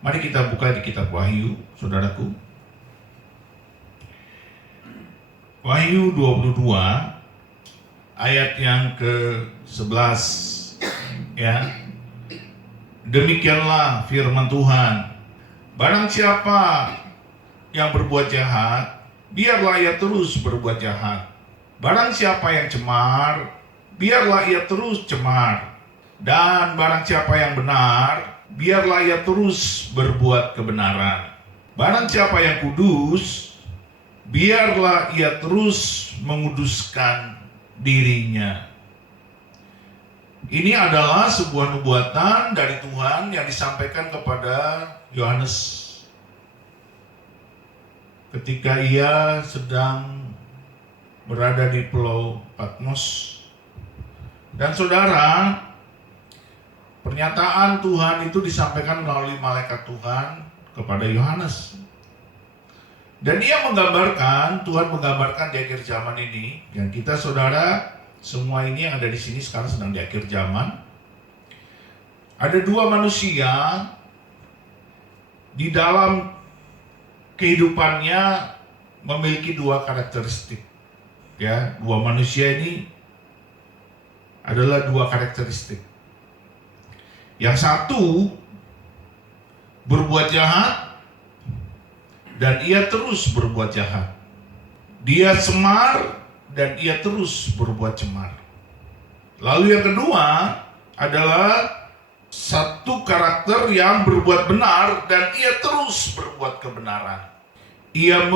Mari kita buka di kitab Wahyu, saudaraku. Wahyu 22 ayat yang ke-11, ya. Demikianlah firman Tuhan. Barang siapa yang berbuat jahat, biarlah ia terus berbuat jahat. Barang siapa yang cemar, biarlah ia terus cemar. Dan barang siapa yang benar, biarlah ia terus berbuat kebenaran. Barang siapa yang kudus, biarlah ia terus menguduskan dirinya. Ini adalah sebuah nubuatan dari Tuhan yang disampaikan kepada Yohanes ketika ia sedang berada di Pulau Patmos. Dan saudara, pernyataan Tuhan itu disampaikan melalui malaikat Tuhan kepada Yohanes. Dan dia menggambarkan, Tuhan menggambarkan di akhir zaman ini, yang kita saudara semua ini yang ada di sini sekarang sedang di akhir zaman. Ada dua manusia di dalam kehidupannya memiliki dua karakteristik. Ya, dua manusia ini adalah dua karakteristik. Yang satu berbuat jahat dan ia terus berbuat jahat. Dia cemar dan ia terus berbuat cemar. Lalu yang kedua adalah satu karakter yang berbuat benar dan ia terus berbuat kebenaran. Ia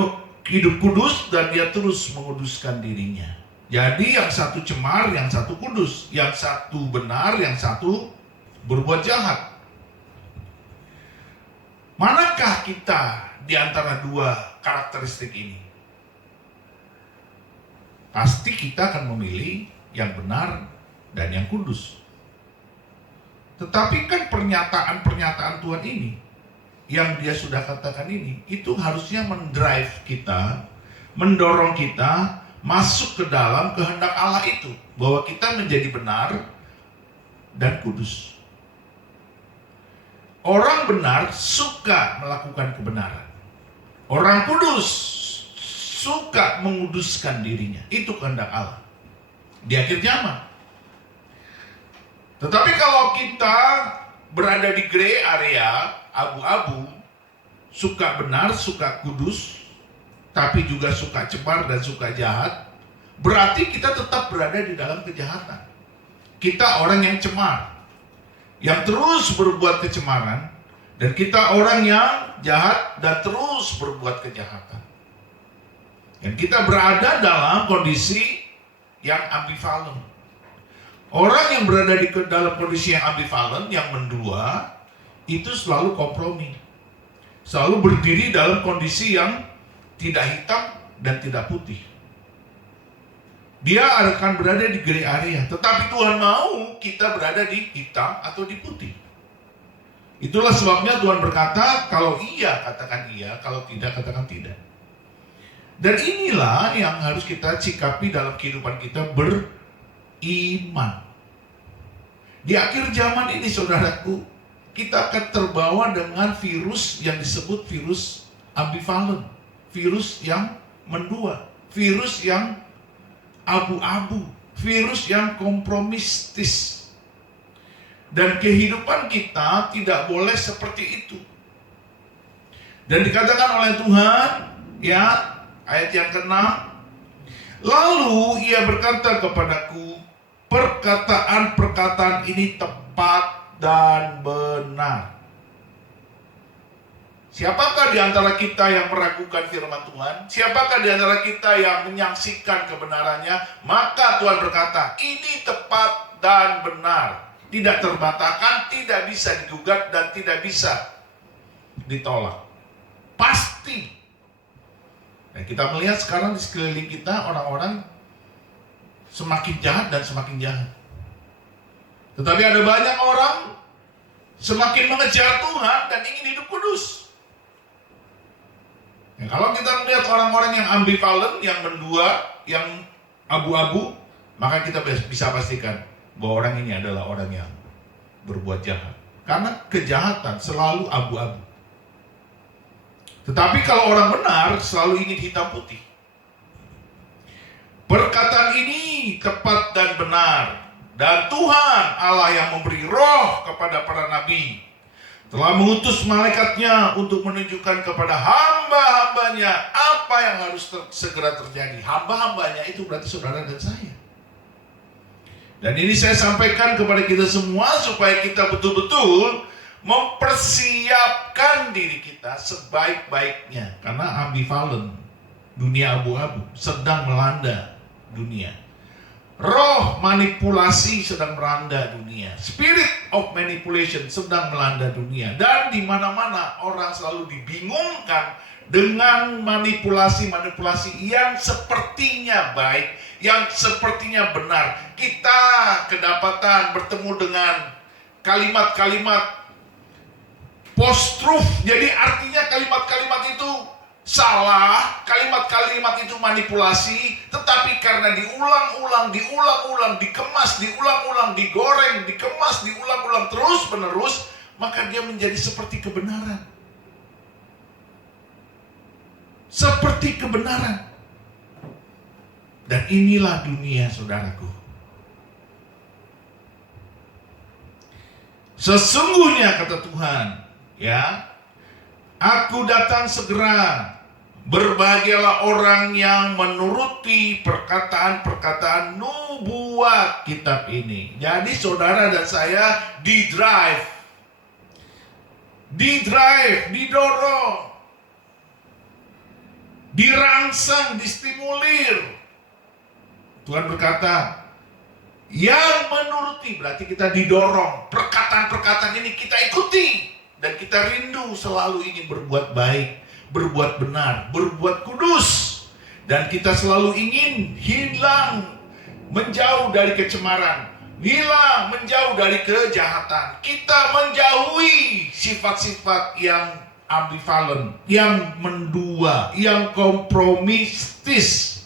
hidup kudus dan dia terus menguduskan dirinya. Jadi yang satu cemar, yang satu kudus. Yang satu benar, yang satu berbuat jahat. Manakah kita di antara dua karakteristik ini? Pasti kita akan memilih yang benar dan yang kudus. Tetapi kan pernyataan-pernyataan Tuhan ini, yang dia sudah katakan ini, itu harusnya mendrive kita, mendorong kita masuk ke dalam kehendak Allah itu, bahwa kita menjadi benar dan kudus. Orang benar suka melakukan kebenaran. Orang kudus suka menguduskan dirinya. Itu kehendak Allah di akhir zaman. Tetapi kalau kita berada di gray area, abu-abu, suka benar, suka kudus, tapi juga suka cemar dan suka jahat, berarti kita tetap berada di dalam kejahatan. Kita orang yang cemar, yang terus berbuat kecemaran, dan kita orang yang jahat dan terus berbuat kejahatan. Dan kita berada dalam kondisi yang ambivalen. Orang yang berada di dalam kondisi yang ambivalen, yang mendua, itu selalu kompromi. Selalu berdiri dalam kondisi yang tidak hitam dan tidak putih. Dia akan berada di gray area, tetapi Tuhan mau kita berada di hitam atau di putih. Itulah sebabnya Tuhan berkata, kalau iya katakan iya, kalau tidak katakan tidak. Dan inilah yang harus kita sikapi dalam kehidupan kita beriman. Di akhir zaman ini saudaraku, kita akan terbawa dengan virus yang disebut virus ambivalen, virus yang mendua, virus yang abu-abu, virus yang kompromistis. Dan kehidupan kita tidak boleh seperti itu. Dan dikatakan oleh Tuhan, ya, ayat yang ke-6, lalu ia berkata kepadaku, perkataan-perkataan ini tepat dan benar. Siapakah di antara kita yang meragukan firman Tuhan? Siapakah di antara kita yang menyaksikan kebenarannya? Maka Tuhan berkata, ini tepat dan benar. Tidak terbantahkan, tidak bisa digugat, dan tidak bisa ditolak. Pasti. Dan kita melihat sekarang di sekeliling kita orang-orang semakin jahat dan semakin jahat. Tetapi ada banyak orang semakin mengejar Tuhan dan ingin hidup kudus. Ya, kalau kita melihat orang-orang yang ambivalen, yang mendua, yang abu-abu, maka kita bisa pastikan bahwa orang ini adalah orang yang berbuat jahat. Karena kejahatan selalu abu-abu. Tetapi kalau orang benar selalu ingin hitam putih. Perkataan ini tepat dan benar, dan Tuhan Allah yang memberi roh kepada para nabi telah mengutus malaikatnya untuk menunjukkan kepada hamba-hambanya apa yang harus segera terjadi. Hamba-hambanya itu berarti saudara dan saya. Dan ini saya sampaikan kepada kita semua supaya kita betul-betul mempersiapkan diri kita sebaik-baiknya. Karena ambivalen, dunia abu-abu sedang melanda dunia. Roh manipulasi sedang melanda dunia. Spirit of manipulation sedang melanda dunia. Dan di mana-mana orang selalu dibingungkan dengan manipulasi-manipulasi yang sepertinya baik, yang sepertinya benar. Kita kedapatan bertemu dengan kalimat-kalimat post-truth. Jadi artinya kalimat-kalimat itu salah, kalimat-kalimat itu manipulasi, tetapi karena diulang-ulang, dikemas, diulang-ulang, digoreng, dikemas, diulang-ulang terus-menerus, maka dia menjadi seperti kebenaran. Seperti kebenaran. Dan inilah dunia, saudaraku. Sesungguhnya kata Tuhan, ya, aku datang segera. Berbahagialah orang yang menuruti perkataan-perkataan nubuat kitab ini. Jadi saudara dan saya didrive, didorong, dirangsang, distimulir. Tuhan berkata, yang menuruti, berarti kita didorong. Perkataan-perkataan ini kita ikuti. Dan kita rindu selalu ingin berbuat baik, berbuat benar, berbuat kudus. Dan kita selalu ingin hilang, menjauh dari kecemaran, hilang, menjauh dari kejahatan. Kita menjauhi sifat-sifat yang ambivalen, yang mendua, yang kompromistis.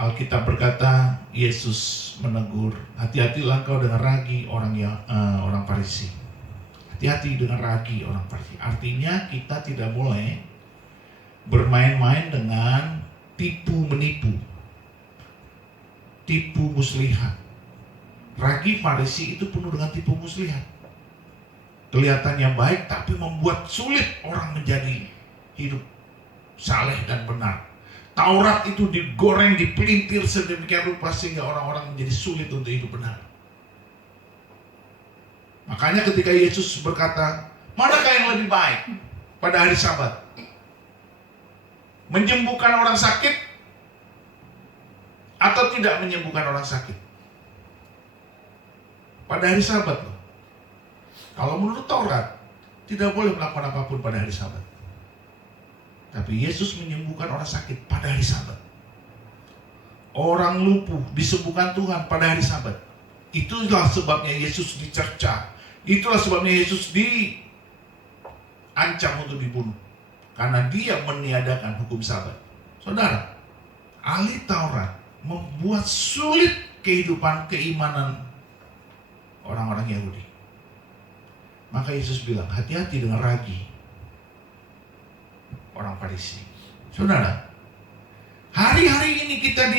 Alkitab berkata, Yesus menegur, hati-hatilah kau dengan ragi orang Farisi. Hati-hati dengan ragi orang Farisi. Artinya kita tidak boleh bermain-main dengan tipu menipu, tipu muslihat. Ragi Farisi itu penuh dengan tipu muslihat. Kelihatannya baik tapi membuat sulit orang menjadi hidup saleh dan benar. Taurat itu digoreng, dipelintir sedemikian rupa sehingga orang-orang menjadi sulit untuk hidup benar. Makanya ketika Yesus berkata, manakah yang lebih baik pada hari Sabat? Menyembuhkan orang sakit atau tidak menyembuhkan orang sakit? Pada hari Sabat loh. Kalau menurut Taurat, tidak boleh melakukan apapun pada hari Sabat. Tapi Yesus menyembuhkan orang sakit pada hari Sabat. Orang lumpuh disembuhkan Tuhan pada hari Sabat. Itulah sebabnya Yesus dicerca. Itulah sebabnya Yesus diancam untuk dibunuh. Karena dia meniadakan hukum Sabat. Saudara, ahli Taurat membuat sulit kehidupan keimanan orang-orang Yahudi. Maka Yesus bilang, hati-hati dengan ragi orang Farisi. Saudara, hari-hari ini kita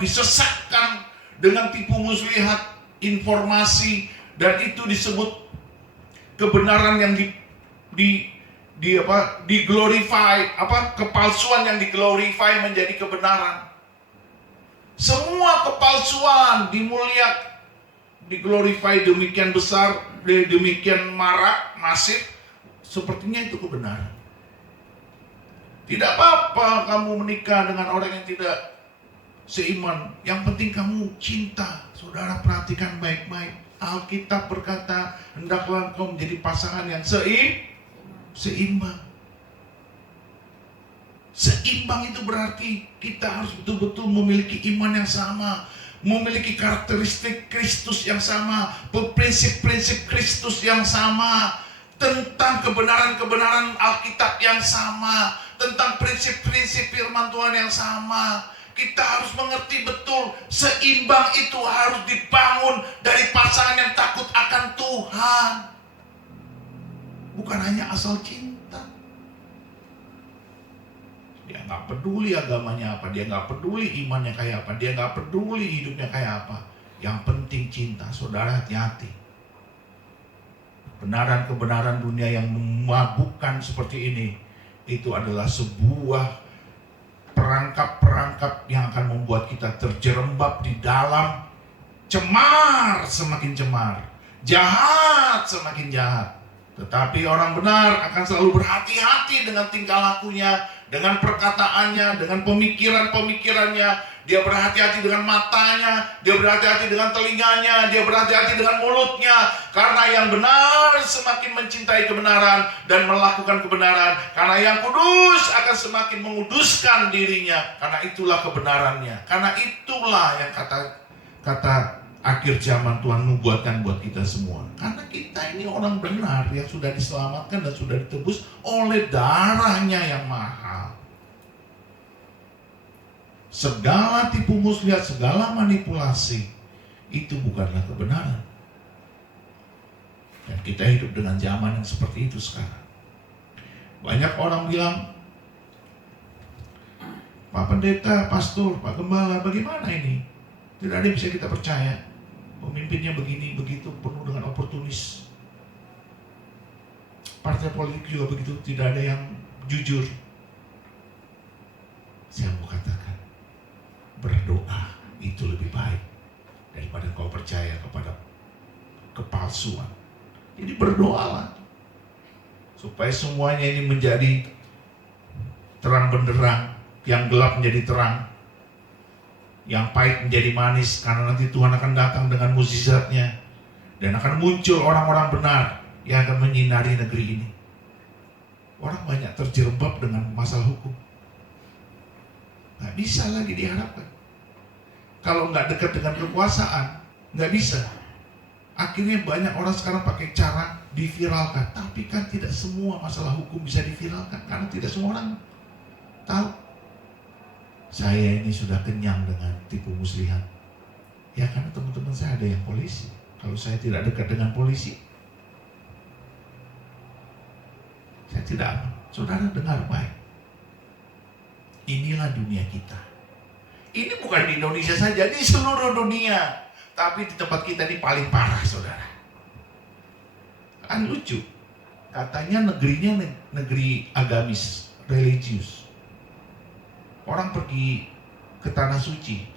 disesatkan dengan tipu muslihat, informasi, dan itu disebut kebenaran yang diglorify, kepalsuan yang diglorify menjadi kebenaran. Semua kepalsuan diglorify demikian besar, demikian marak, masif. Sepertinya itu kebenaran. Tidak apa-apa kamu menikah dengan orang yang tidak seiman. Yang penting kamu cinta. Saudara, perhatikan baik-baik. Alkitab berkata, hendaklah engkau menjadi pasangan yang seimbang. Seimbang itu berarti kita harus betul-betul memiliki iman yang sama, memiliki karakteristik Kristus yang sama, prinsip-prinsip Kristus yang sama, tentang kebenaran-kebenaran Alkitab yang sama, tentang prinsip-prinsip firman Tuhan yang sama. Kita harus mengerti betul, seimbang itu harus dibangun dari pasangan yang takut akan Tuhan. Bukan hanya asal cinta. Dia nggak peduli agamanya apa, dia nggak peduli imannya kayak apa, dia nggak peduli hidupnya kayak apa. Yang penting cinta. Saudara, hati-hati. Kebenaran-kebenaran dunia yang memabukkan seperti ini, itu adalah sebuah perangkap-perangkap yang akan membuat kita terjerembab di dalam cemar semakin cemar, jahat semakin jahat. Tetapi orang benar akan selalu berhati-hati dengan tingkah lakunya, dengan perkataannya, dengan pemikiran-pemikirannya. Dia berhati-hati dengan matanya, dia berhati-hati dengan telinganya, dia berhati-hati dengan mulutnya. Karena yang benar semakin mencintai kebenaran dan melakukan kebenaran. Karena yang kudus akan semakin menguduskan dirinya. Karena itulah kebenarannya. Karena itulah yang kata akhir zaman Tuhan nubuatkan buat kita semua. Karena kita ini orang benar yang sudah diselamatkan dan sudah ditebus oleh darahnya yang mahal. Segala tipu muslihat, segala manipulasi itu bukanlah kebenaran. Dan kita hidup dengan zaman yang seperti itu sekarang. Banyak orang bilang, Pak Pendeta, Pastor, Pak Gembala, bagaimana ini? Tidak ada yang bisa kita percaya. Pemimpinnya begini, begitu, penuh dengan oportunis. Partai politik juga begitu, tidak ada yang jujur. Saya mau katakan, berdoa itu lebih baik daripada kau percaya kepada kepalsuan. Jadi berdoalah supaya semuanya ini menjadi terang benderang, yang gelap menjadi terang, yang pahit menjadi manis, karena nanti Tuhan akan datang dengan mukjizatnya dan akan muncul orang-orang benar yang akan menyinari negeri ini. Orang banyak terjerembab dengan masalah hukum. Nggak bisa lagi diharapkan. Kalau nggak dekat dengan kekuasaan, nggak bisa. Akhirnya banyak orang sekarang pakai cara diviralkan. Tapi kan tidak semua masalah hukum bisa diviralkan, karena tidak semua orang tahu. Saya ini sudah kenyang dengan tipu muslihat. Ya karena teman-teman saya ada yang polisi. Kalau saya tidak dekat dengan polisi, saya tidak aman. Saudara dengar baik. Inilah dunia kita. Ini bukan di Indonesia saja, di seluruh dunia. Tapi di tempat kita ini paling parah, saudara. Kan lucu. Katanya negerinya negeri agamis, religius. Orang pergi ke tanah suci,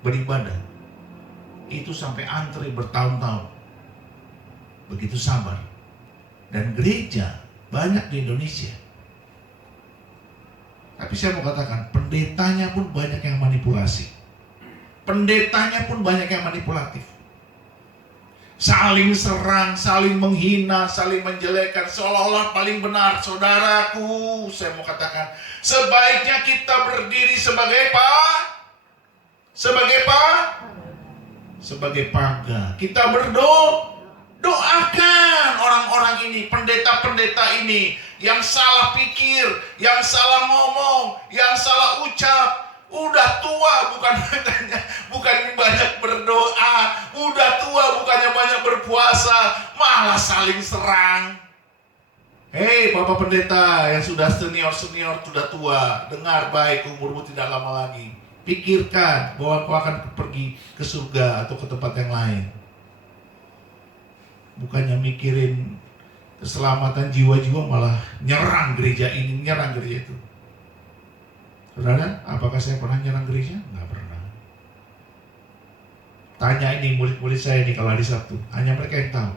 beribadah. Itu sampai antri bertahun-tahun. Begitu sabar. Dan gereja banyak di Indonesia. Tapi saya mau katakan, pendetanya pun banyak yang manipulasi. Pendetanya pun banyak yang manipulatif. Saling serang, saling menghina, saling menjelekkan, seolah-olah paling benar. Saudaraku, saya mau katakan, sebaiknya kita berdiri sebagai apa? Sebagai apa? Sebagai pagar. Kita doakan orang-orang ini, pendeta-pendeta ini, yang salah pikir, yang salah ngomong, yang salah ucap. Udah tua bukan banyak berdoa, udah tua bukannya banyak berpuasa, malah saling serang. Hei Bapak Pendeta yang sudah senior-senior, sudah tua, dengar baik, umurmu tidak lama lagi. Pikirkan bahwa kau akan pergi ke surga atau ke tempat yang lain. Bukannya mikirin keselamatan jiwa-jiwa, malah nyerang gereja ini, nyerang gereja itu. Saudara, apakah saya pernah nyerang gereja? Nggak pernah. Tanya ini murid-murid saya nih kalau hari Sabtu, hanya mereka yang tahu.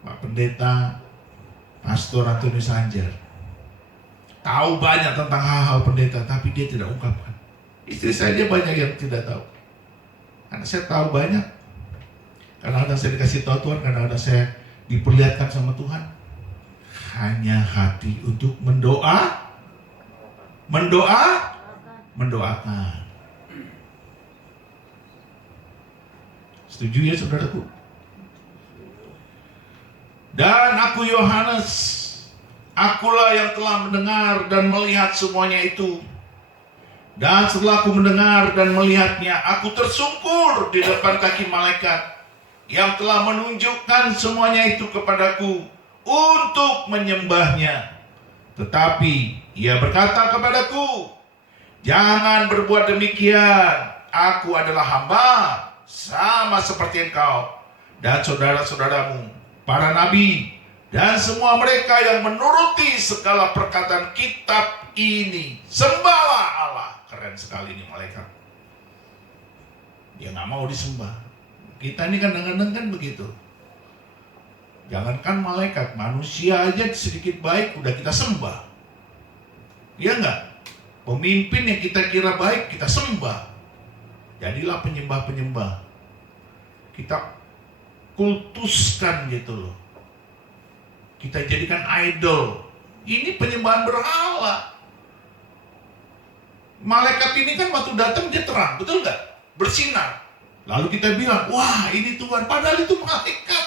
Pak Pendeta, Pastor Antonius Anjar, tahu banyak tentang hal-hal pendeta, tapi dia tidak ungkapkan. Istri saya dia banyak yang tidak tahu. Karena saya tahu banyak. Kadang-kadang saya dikasih tahu Tuhan, kadang-kadang saya diperlihatkan sama Tuhan. Hanya hati untuk mendoakan. Setuju ya saudaraku? Dan aku Yohanes, akulah yang telah mendengar dan melihat semuanya itu. Dan setelah aku mendengar dan melihatnya, aku tersungkur di depan kaki malaikat yang telah menunjukkan semuanya itu kepadaku. untuk menyembahnya. Tetapi ia berkata kepadaku, jangan berbuat demikian. Aku adalah hamba, sama seperti engkau dan saudara-saudaramu, para nabi, dan semua mereka yang menuruti segala perkataan kitab ini. Sembahlah Allah. Keren sekali nih malaikat. Dia nggak mau disembah. Kita ini kadang-kadang kan begitu. Jangankan malaikat, manusia aja sedikit baik udah kita sembah. Iya nggak? Pemimpin yang kita kira baik kita sembah. Jadilah penyembah-penyembah. Kita kultuskan gitu loh. Kita jadikan idol. Ini penyembahan berhala. Malaikat ini kan waktu datang dia terang, betul nggak? Bersinar. Lalu kita bilang, wah ini Tuhan. Padahal itu malaikat.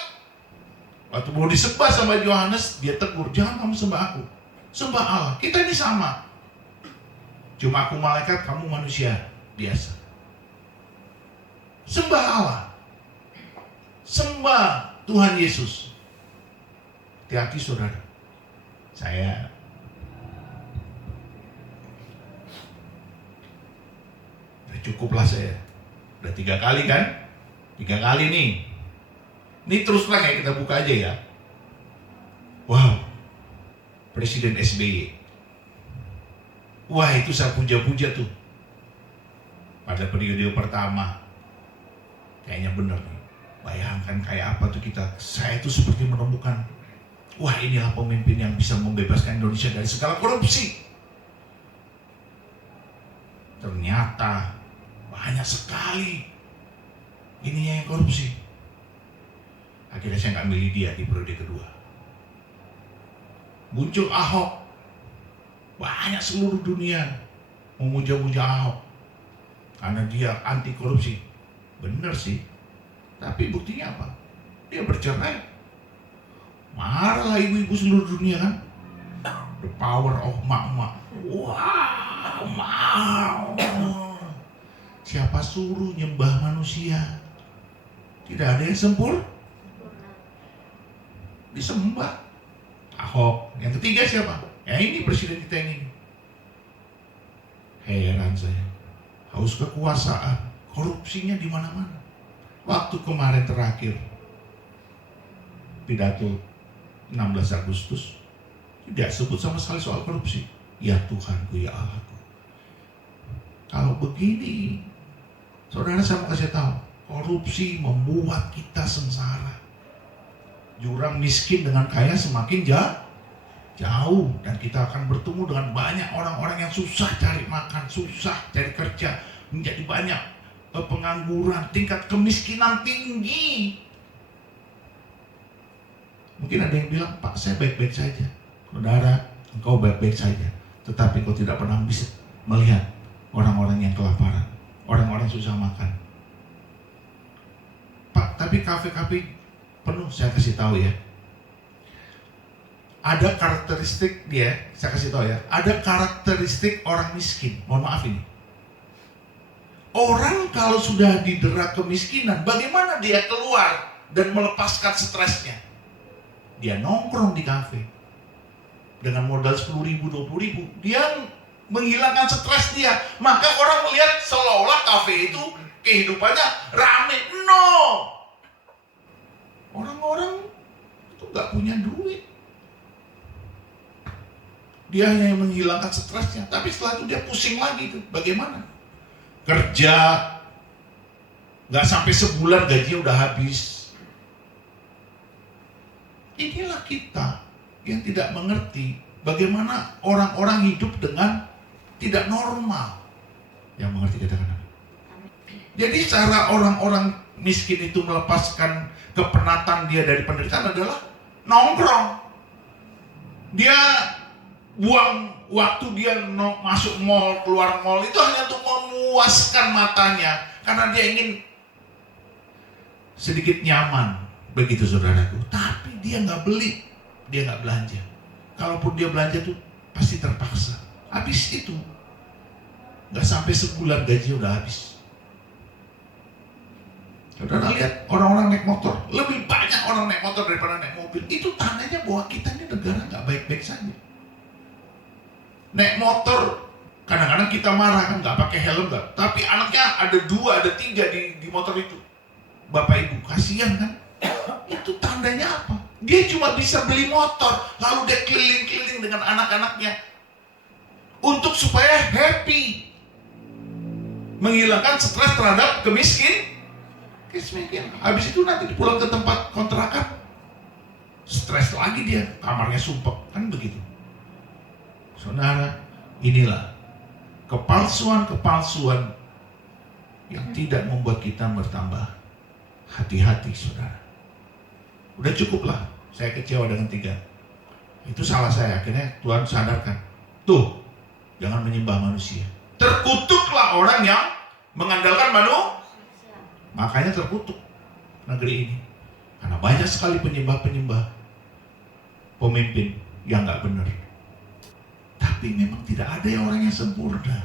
Waktu mau disembah sama Yohanes, dia tegur, jangan kamu sembah aku, sembah Allah. Kita ini sama. Cuma aku malaikat, kamu manusia biasa. Sembah Allah. Sembah Tuhan Yesus. Hati-hati saudara. Saya udah cukuplah saya. Udah 3 kali kan? 3 kali nih. Ini terus terang ya, kita buka aja ya. Wow, Presiden SBY. Wah itu saya puja-puja tuh. Pada periode pertama. Kayaknya bener nih. Bayangkan kayak apa tuh kita. Saya itu seperti menemukan, wah inilah pemimpin yang bisa membebaskan Indonesia dari segala korupsi. Ternyata banyak sekali ininya yang korupsi. Akhirnya saya nggak milih dia di periode kedua. Muncul Ahok. Banyak seluruh dunia memuja-muja Ahok. Karena dia anti korupsi. Bener sih. Tapi buktinya apa? Dia bercerai. Marah ibu-ibu seluruh dunia kan. The power of mak-mak. Wow, mau. Siapa suruh nyembah manusia? Tidak ada yang sempurna. Disembah. Ahok. Yang ketiga siapa? Ya ini presiden kita ini. Heran saya. Haus kekuasaan. Korupsinya di mana-mana. Waktu kemarin terakhir pidato 16 Agustus tidak sebut sama sekali soal korupsi. Ya Tuhanku, ya Allahku. Kalau begini, saudara saya mau kasih tahu, korupsi membuat kita sengsara. Jurang miskin dengan kaya semakin jauh, dan kita akan bertemu dengan banyak orang-orang yang susah cari makan, susah cari kerja, menjadi banyak pengangguran, tingkat kemiskinan tinggi. Mungkin ada yang bilang, Pak saya baik-baik saja. Saudara, engkau baik-baik saja, tetapi engkau tidak pernah bisa melihat orang-orang yang kelaparan, orang-orang yang susah makan. Pak, tapi kafe-kafe penuh. Saya kasih tahu ya, ada karakteristik dia, saya kasih tahu ya, ada karakteristik orang miskin. Mohon maaf ini, orang kalau sudah didera kemiskinan, bagaimana dia keluar dan melepaskan stresnya? Dia nongkrong di kafe dengan modal 10.000, 20.000, dia menghilangkan stres dia. Maka orang melihat seolah-olah kafe itu kehidupannya rame. No, orang-orang itu nggak punya duit. Dia hanya menghilangkan stresnya, tapi setelah itu dia pusing lagi tuh. Bagaimana? Kerja nggak sampai sebulan gajinya udah habis. Inilah kita yang tidak mengerti bagaimana orang-orang hidup dengan tidak normal. Yang mengerti katakan. Jadi cara orang-orang miskin itu melepaskan kepenatan dia dari penderitaan adalah nongkrong. Dia buang waktu dia masuk mall, keluar mall itu hanya untuk memuaskan matanya, karena dia ingin sedikit nyaman, begitu saudaraku. Tapi dia nggak beli, dia nggak belanja. Kalaupun dia belanja tuh pasti terpaksa. Habis itu nggak sampai sebulan gaji udah habis. Saudara lihat orang-orang naik motor, lebih banyak orang naik motor daripada naik mobil. Itu tandanya bahwa Naik motor, kadang-kadang kita marah kan nggak pakai helm nggak. Tapi anaknya ada 2, ada 3 di motor itu. Bapak ibu kasihan kan? Itu tandanya apa? Dia cuma bisa beli motor, lalu dia keliling-keliling dengan anak-anaknya untuk supaya happy, menghilangkan stres terhadap kemiskinan. Habis itu nanti pulang ke tempat kontrakan, stres lagi dia, kamarnya sumpek, kan begitu. Saudara, inilah kepalsuan-kepalsuan yang tidak membuat kita bertambah hati-hati, saudara. Udah cukuplah, saya kecewa dengan 3. Itu salah saya, akhirnya Tuhan sadarkan. Tuh, jangan menyembah manusia. Terkutuklah orang yang mengandalkan manusia. Makanya terkutuk negeri ini. Karena banyak sekali penyembah-penyembah pemimpin yang gak benar. Tapi memang tidak ada yang orang yang sempurna.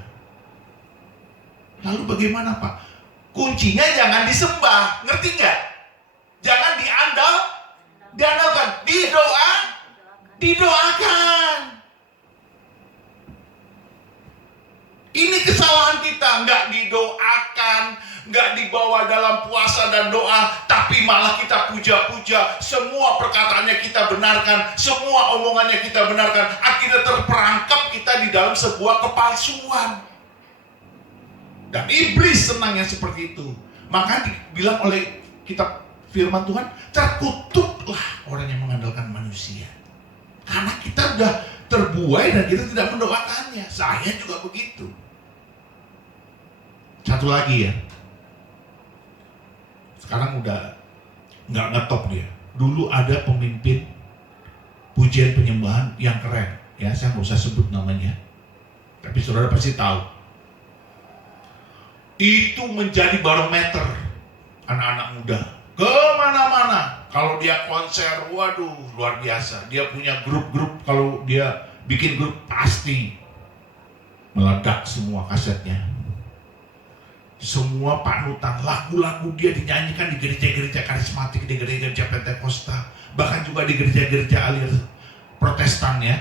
Lalu bagaimana Pak? Kuncinya jangan disembah, ngerti nggak? Jangan diandalkan, didoakan. Ini kesalahan kita, nggak didoakan, nggak dibawa dalam puasa dan doa, tapi malah kita puja-puja, semua perkataannya kita benarkan, semua omongannya kita benarkan, akhirnya terperangkap kita di dalam sebuah kepalsuan. Dan iblis senang yang seperti itu. Maka dibilang oleh kitab firman Tuhan, terkutuklah orang yang mengandalkan manusia. Karena kita sudah terbuai dan kita tidak mendoakannya. Saya juga begitu. Satu lagi ya. Sekarang udah nggak ngetop dia. Dulu ada pemimpin pujian penyembahan yang keren. Ya, saya nggak usah sebut namanya. Tapi saudara pasti tahu. Itu menjadi barometer anak-anak muda. Kemana-mana. Kalau dia konser, waduh luar biasa. Dia punya grup-grup, kalau dia bikin grup pasti meledak semua kasetnya. Semua panutan, lagu-lagu dia dinyanyikan di gereja-gereja karismatik, di gereja-gereja Pentakosta, bahkan juga di gereja-gereja alias Protestan ya.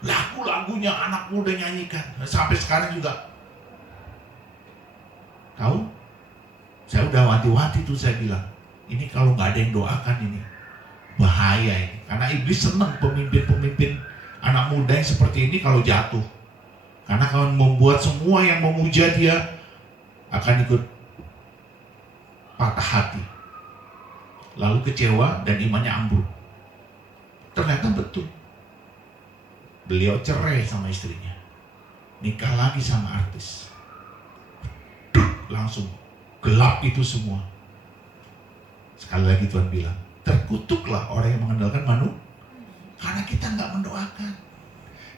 Lagu-lagunya anak muda nyanyikan. Sampai sekarang juga. Tahu? Saya udah wanti-wanti tuh, saya bilang, ini kalau nggak ada yang doakan ini bahaya ini. Karena iblis senang pemimpin-pemimpin anak muda yang seperti ini kalau jatuh. Karena kalau membuat semua yang memuja dia akan ikut patah hati, lalu kecewa dan imannya ambruk. Ternyata betul. Beliau cerai sama istrinya, nikah lagi sama artis. Langsung gelap itu semua. Sekali lagi Tuhan bilang, terkutuklah orang yang mengandalkan manusia. Karena kita nggak mendoakan,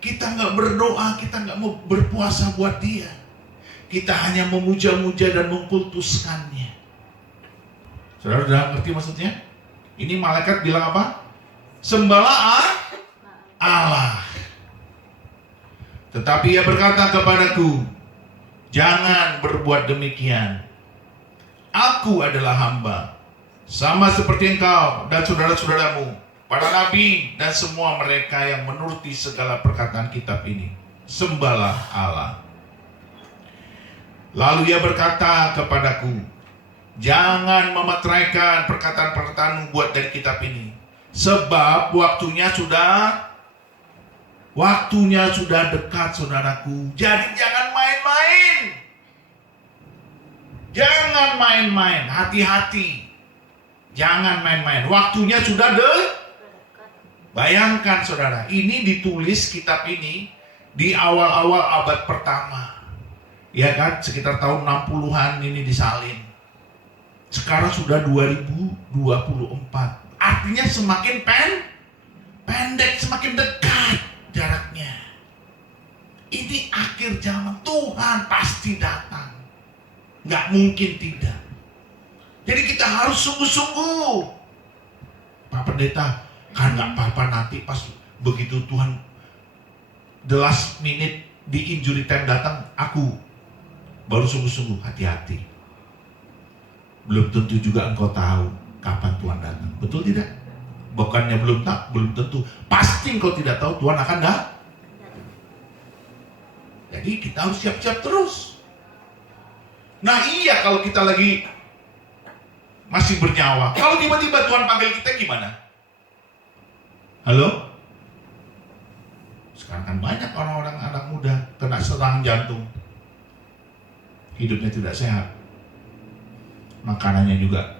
kita nggak berdoa, kita nggak mau berpuasa buat dia. Kita hanya memuja-muja dan mengkultuskannya. Saudara sudah ngerti maksudnya? Ini malaikat bilang apa? Sembahlah Allah. Tetapi ia berkata kepadaku, jangan berbuat demikian. Aku adalah hamba, sama seperti engkau dan saudara-saudaramu, para nabi dan semua mereka yang menuruti segala perkataan kitab ini. Sembahlah Allah. Lalu ia berkata kepadaku, jangan memeteraikan perkataan-perkataanmu buat dari kitab ini, sebab waktunya sudah dekat, saudaraku. Jadi jangan main-main. Jangan main-main, hati-hati. Jangan main-main, waktunya sudah Bayangkan saudara, ini ditulis kitab ini di awal-awal abad pertama. Ya kan, sekitar tahun 60-an ini disalin. Sekarang sudah 2024. Artinya semakin pendek, semakin dekat jaraknya. Ini akhir zaman, Tuhan pasti datang. Nggak mungkin tidak. Jadi kita harus sungguh-sungguh. Pak Pendeta, kan nggak apa-apa nanti pas begitu Tuhan the last minute di injury time datang, aku baru sungguh-sungguh. Hati-hati. Belum tentu juga engkau tahu kapan Tuhan datang. Betul tidak? Bukannya belum tentu. Pasti engkau tidak tahu Tuhan akan datang. Jadi kita harus siap-siap terus. Nah iya, kalau kita lagi masih bernyawa, kalau tiba-tiba Tuhan panggil kita gimana? Halo? Sekarang kan banyak orang-orang anak muda kena serangan jantung, hidupnya tidak sehat, makanannya juga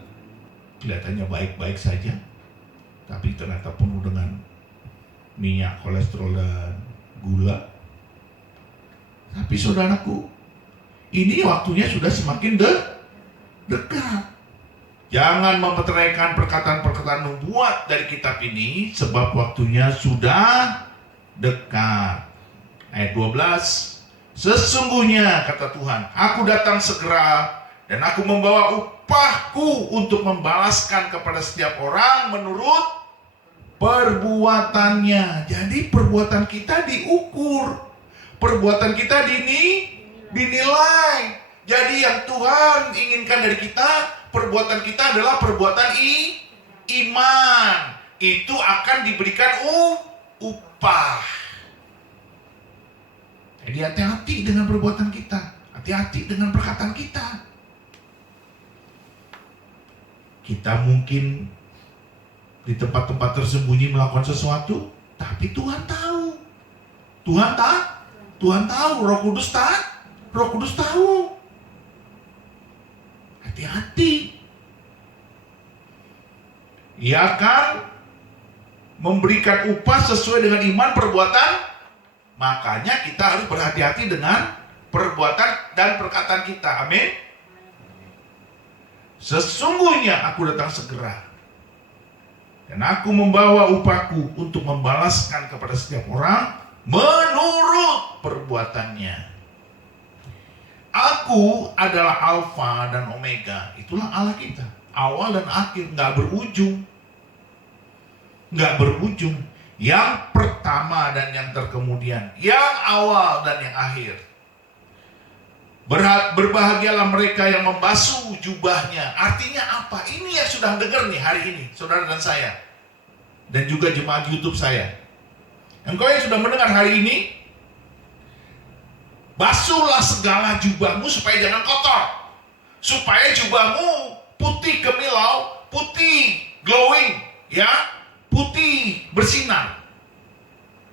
kelihatannya baik-baik saja, tapi ternyata penuh dengan minyak, kolesterol, dan gula. Tapi saudaraku, ini waktunya sudah semakin dekat. Jangan memperceraikan perkataan-perkataan nubuat dari kitab ini, sebab waktunya sudah dekat. Ayat 12, sesungguhnya kata Tuhan, aku datang segera dan aku membawa upahku untuk membalaskan kepada setiap orang menurut perbuatannya. Jadi perbuatan kita diukur, perbuatan kita dinilai. Jadi yang Tuhan inginkan dari kita, perbuatan kita adalah perbuatan iman. Itu akan diberikan upah. Jadi hati-hati dengan perbuatan kita, hati-hati dengan perkataan kita. Kita mungkin di tempat-tempat tersembunyi melakukan sesuatu, tapi Tuhan tahu. Tuhan tahu, Roh Kudus tahu. Hati-hati. Ia akan memberikan upah sesuai dengan iman perbuatan. Makanya kita harus berhati-hati dengan perbuatan dan perkataan kita. Amin. Sesungguhnya aku datang segera dan aku membawa upahku untuk membalaskan kepada setiap orang menurut perbuatannya. Aku adalah Alfa dan Omega. Itulah Allah kita, awal dan akhir, nggak berujung. Yang pertama dan yang terkemudian, yang awal dan yang akhir. Berbahagialah mereka yang membasuh jubahnya. Artinya apa? Ini yang sudah dengar nih hari ini, saudara dan saya, dan juga jemaat YouTube saya. Engkau yang sudah mendengar hari ini, basuhlah segala jubahmu supaya jangan kotor, supaya jubahmu putih kemilau, putih glowing, ya, putih bersinar.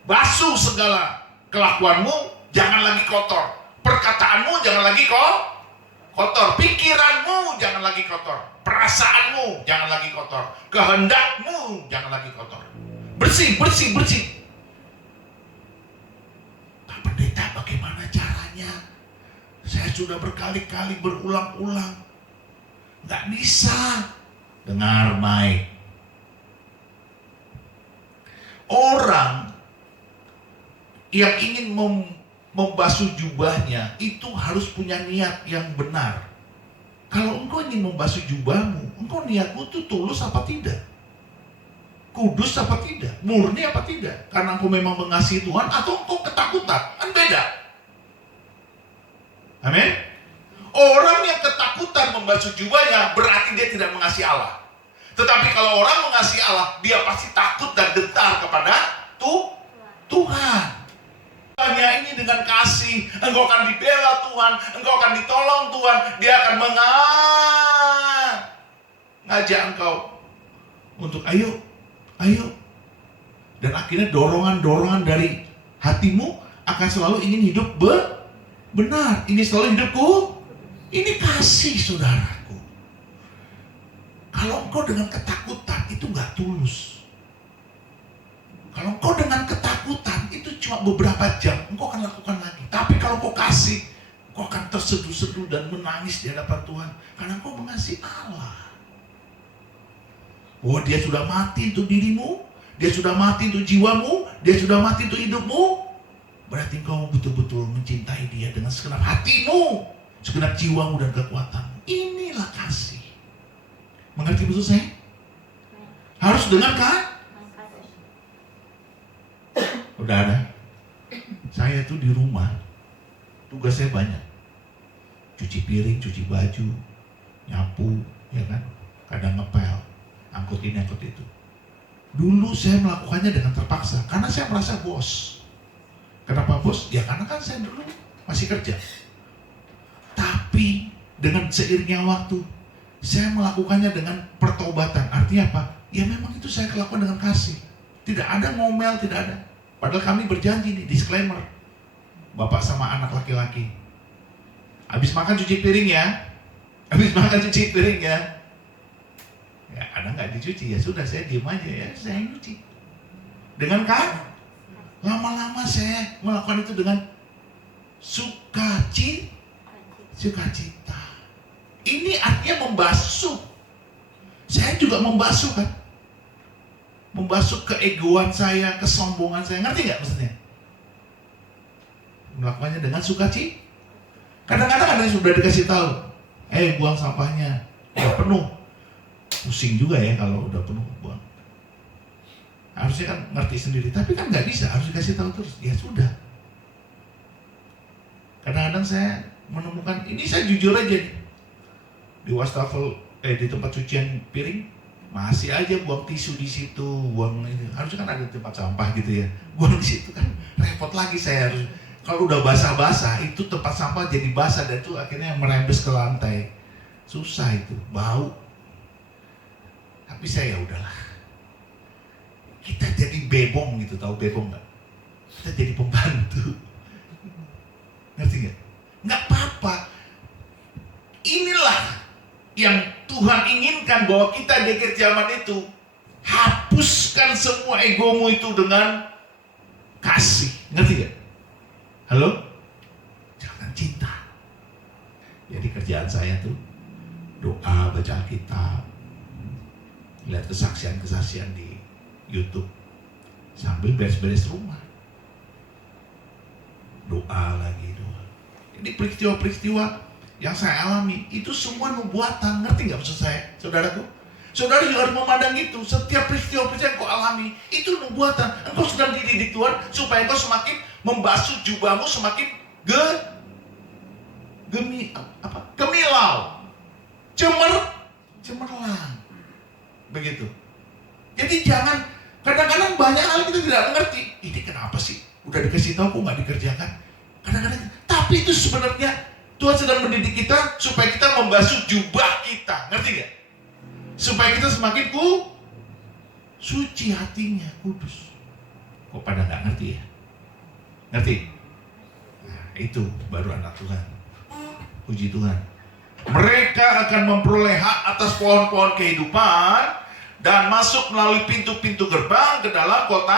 Basuh segala kelakuanmu, jangan lagi kotor. Perkataanmu jangan lagi kotor. Pikiranmu jangan lagi kotor. Perasaanmu jangan lagi kotor. Kehendakmu jangan lagi kotor. Bersih. Pak Pendeta, bagaimana caranya? Saya sudah berkali-kali berulang-ulang, nggak bisa. Dengar baik. Orang yang ingin membasuh jubahnya itu harus punya niat yang benar. Kalau engkau ingin membasuh jubahmu, engkau niatmu itu tulus apa tidak? Kudus apa tidak? Murni apa tidak? Karena engkau memang mengasihi Tuhan atau engkau ketakutan? Kan beda. Amin. Orang yang ketakutan membasuh jubahnya berarti dia tidak mengasihi Allah. Tetapi kalau orang mengasihi Allah, dia pasti takut dan gentar kepada Tuhan. Hanya ini dengan kasih, engkau akan dibela Tuhan, engkau akan ditolong Tuhan, dia akan mengajak engkau untuk ayo. Dan akhirnya dorongan-dorongan dari hatimu akan selalu ingin hidup benar. Ini selalu hidupku. Ini kasih, saudaraku. Kalau engkau dengan ketakutan itu gak tulus. Kalau engkau dengan ketakutan itu cuma beberapa jam, engkau akan lakukan lagi. Tapi kalau engkau kasih, engkau akan terseduh-seduh dan menangis di hadapan Tuhan. Karena engkau mengasihi Allah. Oh, dia sudah mati untuk dirimu, dia sudah mati untuk jiwamu, dia sudah mati untuk hidupmu. Berarti engkau betul-betul mencintai dia dengan segenap hatimu, segenap jiwamu dan kekuatanmu. Inilah kasih. Mengerti maksud saya? Harus dengar kan? Saudara, saya tuh di rumah, tugas saya banyak. Cuci piring, cuci baju, nyapu, ya kan? Kadang ngepel, angkut ini, angkut itu. Dulu saya melakukannya dengan terpaksa, karena saya merasa bos. Kenapa bos? Ya karena kan saya dulu masih kerja. Tapi dengan seiringnya waktu, saya melakukannya dengan pertobatan. Artinya apa? Ya memang itu saya lakukan dengan kasih. Tidak ada ngomel, tidak ada. Padahal kami berjanji nih, disclaimer. Bapak sama anak laki-laki. Habis makan cuci piring ya. Habis makan cuci piring ya. Ya kadang nggak dicuci, ya sudah saya diem aja ya, saya nyuci. Dengan kan? Lama-lama saya melakukan itu dengan sukacita. Ini artinya membasuh. Saya juga membasuh kan. Membasuh keegoan saya, kesombongan saya. Ngerti nggak maksudnya? Melakukannya dengan sukacita. Kadang-kadang ada yang sudah dikasih tahu, buang sampahnya, udah penuh. Pusing juga ya kalau udah penuh buang. Harusnya kan ngerti sendiri, tapi kan nggak bisa, harus dikasih tahu terus. Ya sudah. Kadang-kadang saya menemukan, ini saya jujur aja nih, di wastafel, di tempat cucian piring, masih aja buang tisu di situ, buang ini. Harusnya kan ada tempat sampah gitu ya, buang di situ kan repot lagi saya harus. Kalau udah basah-basah, itu tempat sampah jadi basah dan itu akhirnya merembes ke lantai. Susah itu, bau. Tapi saya ya udahlah. Kita jadi bebong gitu, tahu bebong nggak? Kita jadi pembantu. Ngerti nggak? Nggak apa-apa. Inilah yang Tuhan inginkan bahwa kita di akhir zaman itu. Hapuskan semua egomu itu dengan kasih. Ngerti nggak? Halo? Jangan cinta. Jadi kerjaan saya tuh doa, baca Alkitab, lihat kesaksian-kesaksian di YouTube sambil beres-beres rumah. Doa lagi, doa. Ini peristiwa-peristiwa yang saya alami itu semua nubuatan. Ngerti nggak maksud saya, saudaraku? Saudara juga harus memandang itu. Setiap peristiwa-peristiwa yang kau alami itu nubuatan. Engkau sedang dididik Tuhan supaya engkau semakin membasuh jubahmu semakin gemilau, cemerlang. Begitu. Jadi jangan, kadang-kadang banyak hal kita tidak mengerti. Ini kenapa sih? Udah dikasih tahu kok nggak dikerjakan? Kadang-kadang, tapi itu sebenarnya Tuhan sedang mendidik kita supaya kita membasuh jubah kita. Ngerti nggak? Supaya kita semakin suci hatinya, kudus. Kok pada nggak ngerti ya? Ngerti? Nah, itu baru anak Tuhan. Puji Tuhan. Mereka akan memperoleh hak atas pohon-pohon kehidupan dan masuk melalui pintu-pintu gerbang ke dalam kota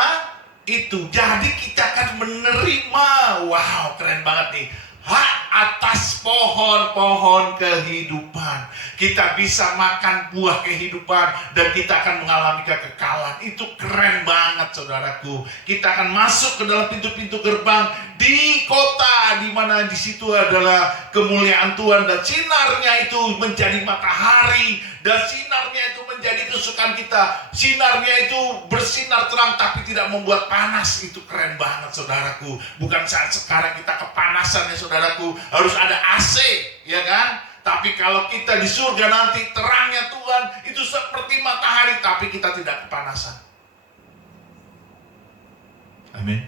itu. Jadi kita akan menerima, wow keren banget nih, hak atas pohon-pohon kehidupan. Kita bisa makan buah kehidupan dan kita akan mengalami kekekalan. Itu keren banget saudaraku. Kita akan masuk ke dalam pintu-pintu gerbang di kota di mana di situ adalah kemuliaan Tuhan dan sinarnya itu menjadi matahari dan sinarnya itu menjadi kesukaan kita. Sinarnya itu bersinar terang tapi tidak membuat panas. Itu keren banget saudaraku. Bukan saat sekarang kita kepanasan ya saudaraku, harus ada AC ya kan. Tapi kalau kita di surga nanti terangnya Tuhan itu seperti matahari tapi kita tidak kepanasan. Amin.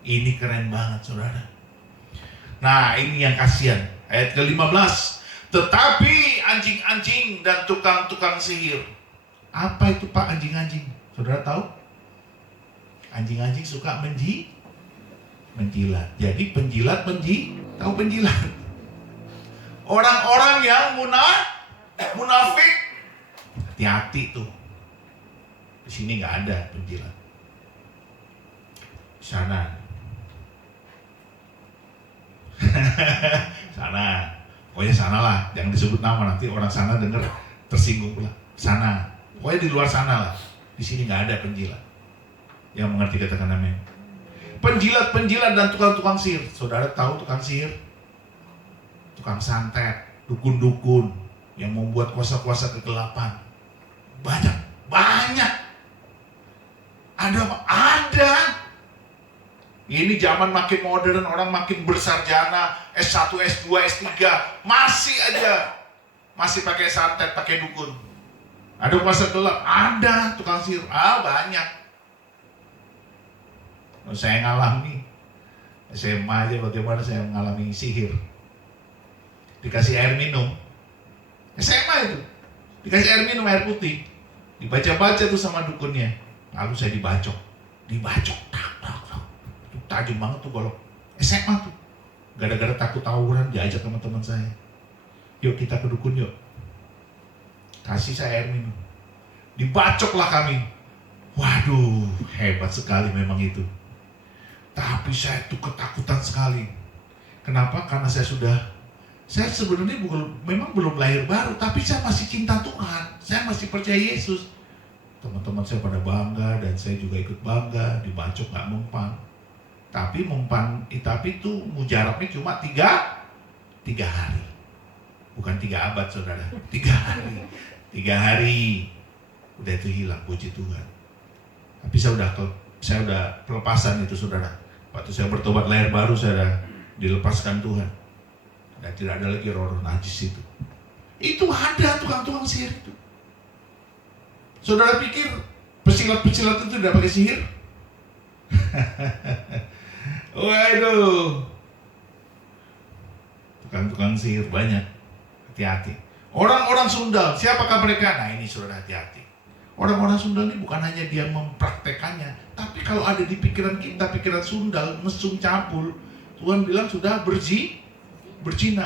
Ini keren banget saudara. Nah ini yang kasihan. Ayat ke-15. Tetapi anjing-anjing dan tukang-tukang sihir. Apa itu Pak anjing-anjing? Saudara tahu? Anjing-anjing suka menjilat. Jadi penjilat tahu penjilat? Orang-orang yang munafik, hati-hati tuh. Di sini nggak ada penjilat. Sana. Sana. Pokoknya sana lah, jangan disebut nama nanti orang sana dengar tersinggung pula. Sana. Pokoknya di luar sana lah. Di sini nggak ada penjilat. Yang mengerti katakan amin. Penjilat-penjilat dan tukang-tukang sihir. Saudara tahu tukang sihir? Tukang santet, dukun-dukun yang membuat kuasa-kuasa kegelapan. Banyak. Ada. Ini zaman makin modern, orang makin bersarjana, S1, S2, S3, masih pakai santet, pakai dukun. Ada kuasa gelap, ada tukang sihir, banyak. Saya ngalami. SMA aja bagaimana saya mengalami sihir. Dikasih air minum. SMA itu. Dikasih air minum, air putih. Dibaca-baca tuh sama dukunnya. Lalu saya dibacok. Dibacok. Itu tajam banget tuh golok. SMA tuh. Gara-gara takut tawuran diajak sama teman saya. Yuk kita ke dukun yuk. Kasih saya air minum. Dibacoklah kami. Waduh, hebat sekali memang itu. Tapi saya tuh ketakutan sekali. Kenapa? Karena saya sebenarnya memang belum lahir baru, tapi saya masih cinta Tuhan. Saya masih percaya Yesus. Teman-teman saya pada bangga dan saya juga ikut bangga. Dibacok gak mempan. Tapi itu mujarabnya cuma 3 hari. Bukan 3 abad saudara. 3 hari. 3 hari. Udah itu hilang, puji Tuhan. Tapi saya udah pelepasan itu saudara. Waktu saya bertobat lahir baru, saya udah dilepaskan Tuhan. Dan tidak ada lagi roh-roh najis itu. Itu ada tukang-tukang sihir itu. Saudara pikir pesilat-pesilat itu tidak pakai sihir? Waduh. Tukang-tukang sihir banyak. Hati-hati. Orang-orang Sundal, siapakah mereka? Nah ini saudara hati-hati. Orang-orang Sundal ini bukan hanya dia mempraktekannya, tapi kalau ada di pikiran kita, pikiran Sundal, mesum cabul, Tuhan bilang sudah berzina.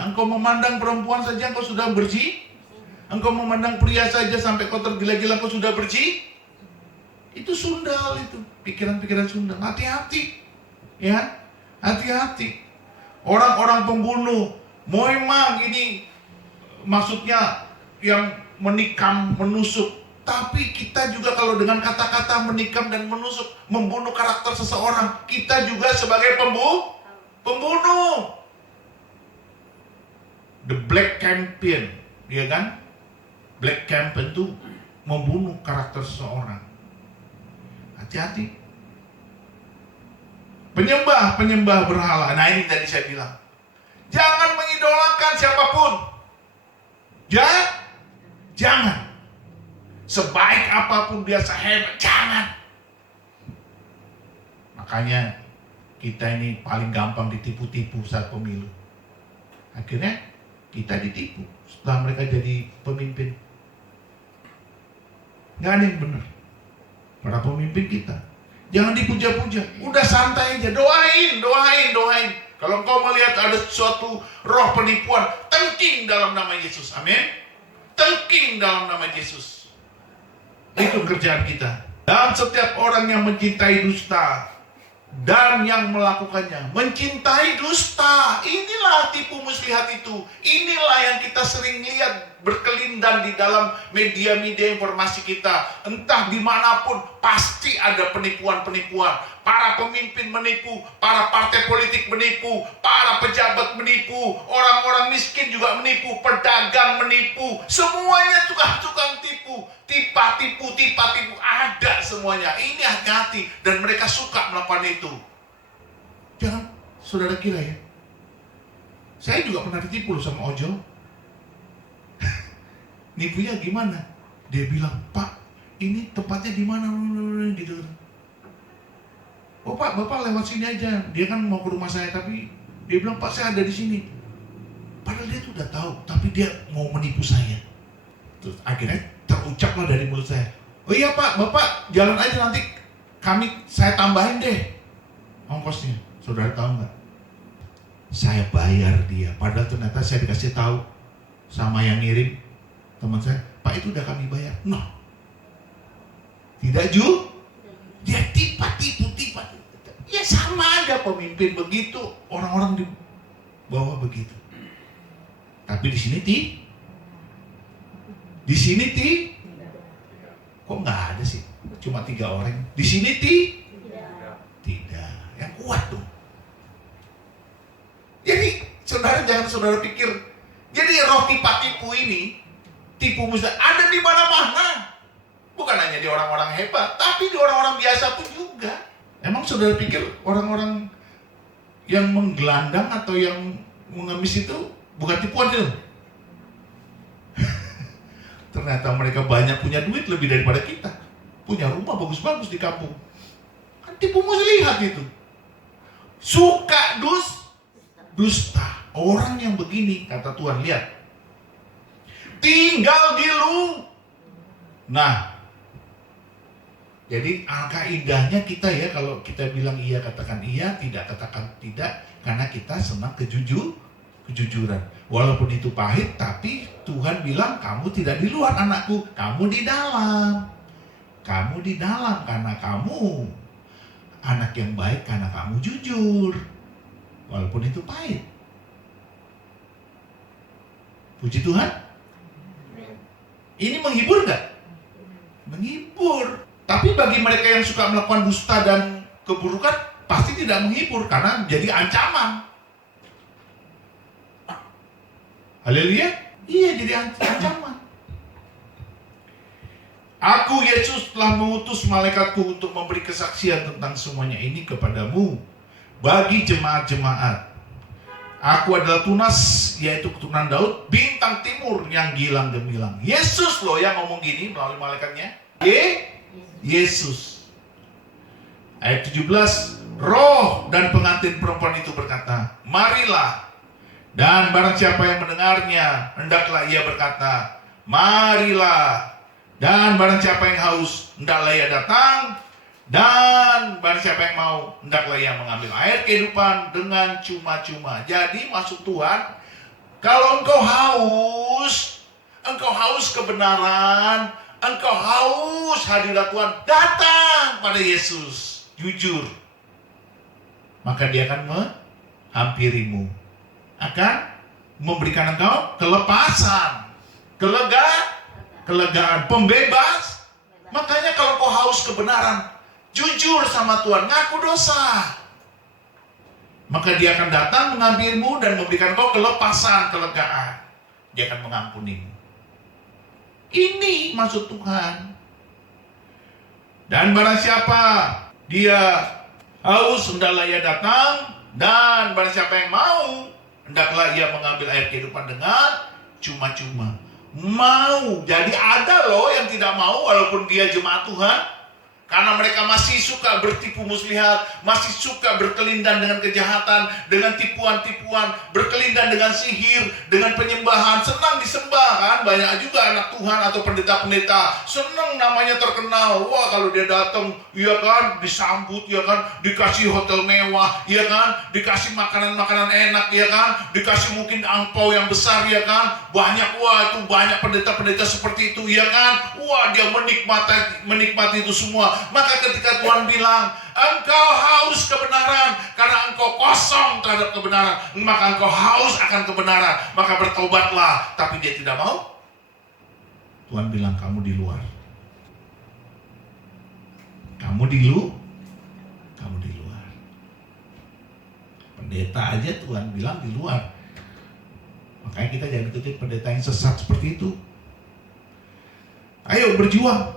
Engkau memandang perempuan saja engkau sudah engkau memandang pria saja sampai kau tergila-gila engkau sudah itu Sundal itu, pikiran-pikiran Sundal. Hati-hati, ya, hati-hati. Orang-orang pembunuh, memang ini maksudnya yang menikam, menusuk. Tapi kita juga kalau dengan kata-kata menikam dan menusuk, membunuh karakter seseorang, kita juga sebagai pembunuh. The Black Campaign, ya kan? Black Campaign itu membunuh karakter seseorang. Hati-hati. Penyembah berhala. Nah ini tadi saya bilang, jangan mengidolakan siapapun. Jangan. Sebaik apapun dia, sehebat, jangan. Makanya kita ini paling gampang ditipu-tipu saat pemilu. Akhirnya kita ditipu setelah mereka jadi pemimpin. Nggak ada yang benar. Para pemimpin kita jangan dipuja-puja, udah santai aja, doain. Kalau kau melihat ada suatu roh penipuan, tengking dalam nama Yesus, amin. Tengking dalam nama Yesus. Itu kerjaan kita. Dan setiap orang yang mencintai dusta dan yang melakukannya mencintai dusta. Inilah tipu muslihat itu. Inilah yang kita sering lihat berkelindan di dalam media-media informasi kita. Entah dimanapun pasti ada penipuan-penipuan. Para pemimpin menipu, para partai politik menipu, para pejabat menipu, orang-orang miskin juga menipu, pedagang menipu, semuanya tukang-tukang tipu, tipu, ada semuanya. Ini hati-hati dan mereka suka melakukan itu. Jangan saudara kira ya, saya juga pernah ditipu sama ojol. Nipunya gimana? Dia bilang, Pak, ini tempatnya di mana? Gitu. Oh Pak, Bapak lewat sini aja. Dia kan mau ke rumah saya, tapi dia bilang, Pak, saya ada di sini. Padahal dia tuh udah tahu, tapi dia mau menipu saya. Terus akhirnya terucaplah dari mulut saya, oh iya Pak, Bapak jalan aja, nanti saya tambahin deh ongkosnya. Saudara tahu nggak? Saya bayar dia, padahal ternyata saya dikasih tahu sama yang ngirim, teman saya, Pak itu udah kami bayar. No, tidak dia tipu. Ya sama aja pemimpin begitu, orang-orang di bawah begitu. Tapi di sini kok nggak ada sih? Cuma 3 orang. Di sini tidak. Yang kuat tuh. Jadi saudara jangan saudara pikir. Jadi roh tipu ini, tipu muslihat ada di mana-mana. Bukan hanya di orang-orang hebat, tapi di orang-orang biasa pun juga. Emang saudara pikir orang-orang yang menggelandang atau yang mengemis itu bukan tipuan itu? Ternyata mereka banyak punya duit lebih daripada kita. Punya rumah bagus-bagus di kampung. Kan tipu muslihat itu. suka dusta. Orang yang begini, kata Tuhan, lihat, tinggal di lu. Nah, jadi angka indahnya kita ya, kalau kita bilang iya katakan iya, tidak katakan tidak, karena kita senang kejujuran. Walaupun itu pahit, tapi Tuhan bilang kamu tidak di luar anakku, kamu di dalam. Kamu di dalam karena kamu anak yang baik, karena kamu jujur. Walaupun itu pahit. Puji Tuhan. Ini menghibur gak? Menghibur. Tapi bagi mereka yang suka melakukan dusta dan keburukan, pasti tidak menghibur karena menjadi ancaman. Haleluya. Iya, jadi ancaman. Aku Yesus telah mengutus malaikatku untuk memberi kesaksian tentang semuanya ini kepadamu bagi jemaat-jemaat. Aku adalah Tunas, yaitu keturunan Daud, bintang timur yang gilang gemilang. Yesus loh yang ngomong gini melalui malaikatnya. Yesus. Ayat 17, Roh dan pengantin perempuan itu berkata, marilah. Dan barang siapa yang mendengarnya, hendaklah ia berkata, marilah. Dan barang siapa yang haus, hendaklah ia datang. Dan barang siapa yang mau, hendaklah ia mengambil air kehidupan dengan cuma-cuma. Jadi maksud Tuhan, kalau engkau haus kebenaran, engkau haus hadirat Tuhan, datang pada Yesus, jujur. Maka dia akan menghampirimu, akan memberikan engkau kelepasan, kelegaan, pembebas. Makanya kalau kau haus kebenaran, jujur sama Tuhan, ngaku dosa, maka dia akan datang mengambilmu dan memberikan kau kelepasan, kelegaan. Dia akan mengampunimu. Ini maksud Tuhan. Dan barang siapa dia haus, hendaklah ia datang. Dan barang siapa yang mau, hendaklah ia mengambil air kehidupan dengan cuma-cuma. Mau. Jadi ada loh yang tidak mau walaupun dia jemaat Tuhan, karena mereka masih suka bertipu muslihat, masih suka berkelindan dengan kejahatan, dengan tipuan-tipuan, berkelindan dengan sihir, dengan penyembahan, senang disembah kan. Banyak juga anak Tuhan atau pendeta-pendeta senang namanya terkenal. Wah, kalau dia datang, ya kan, disambut, ya kan, dikasih hotel mewah, ya kan, dikasih makanan-makanan enak, ya kan, dikasih mungkin angpau yang besar, ya kan. Banyak, wah itu banyak pendeta-pendeta seperti itu, ya kan. Wah, dia menikmati itu semua. Maka ketika Tuhan bilang, engkau haus kebenaran karena engkau kosong terhadap kebenaran, maka engkau haus akan kebenaran, maka bertobatlah. Tapi dia tidak mau. Tuhan bilang, kamu di luar. Kamu di luar. Pendeta aja Tuhan bilang di luar. Makanya kita jangan ikutin pendeta yang sesat seperti itu. Ayo berjuang.